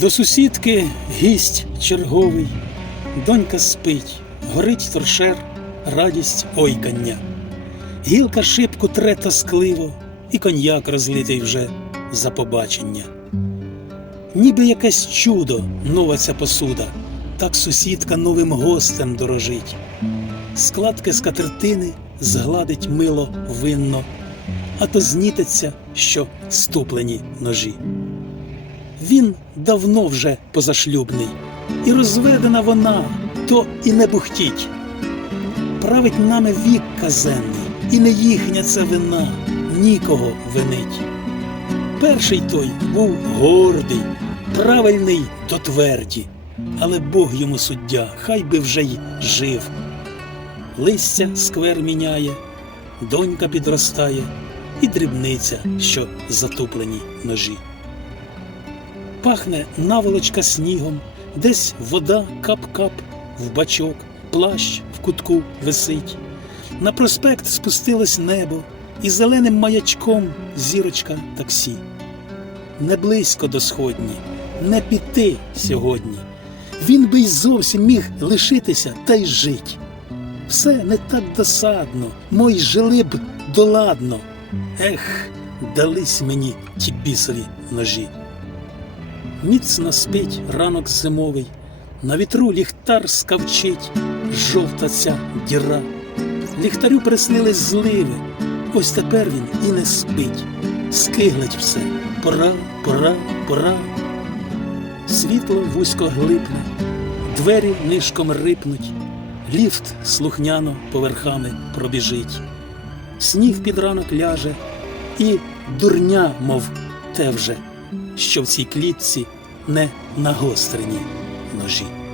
До сусідки гість черговий, донька спить, горить торшер, радість ойкання. Гілка шибку тре тоскливо, і коньяк розлитий вже за побачення. Ніби якесь чудо, нова ця посуда, так сусідка новим гостем дорожить. Складки скатертини згладить мило винно, а то знітиться, що ступлені ножі. Він давно вже позашлюбний, і розведена вона, то і не бухтіть. Править нами вік казенний, і не їхня це вина, нікого винить. Перший той був гордий, правильний до тверді, але Бог йому суддя, хай би вже й жив. Листя сквер міняє, донька підростає, і дрібниця, що затуплені ножі. Пахне наволочка снігом, десь вода кап-кап в бачок, плащ в кутку висить. На проспект спустилось небо, і зеленим маячком зірочка таксі. Не близько до сходні, не піти сьогодні. Він би й зовсім міг лишитися та й жить. Все не так досадно, мой жили б доладно. Ех, дались мені ті бісові ножі. Міцно спить ранок зимовий, на вітру ліхтар скавчить, жовта ця діра. Ліхтарю приснились зливи, ось тепер він і не спить. Скиглить все, пора, пора, пора. Світло вузько глипне, двері нишком рипнуть, ліфт слухняно поверхами пробіжить. Сніг під ранок ляже, і дурня, мов те вже що в цій клітці не нагострені ножі.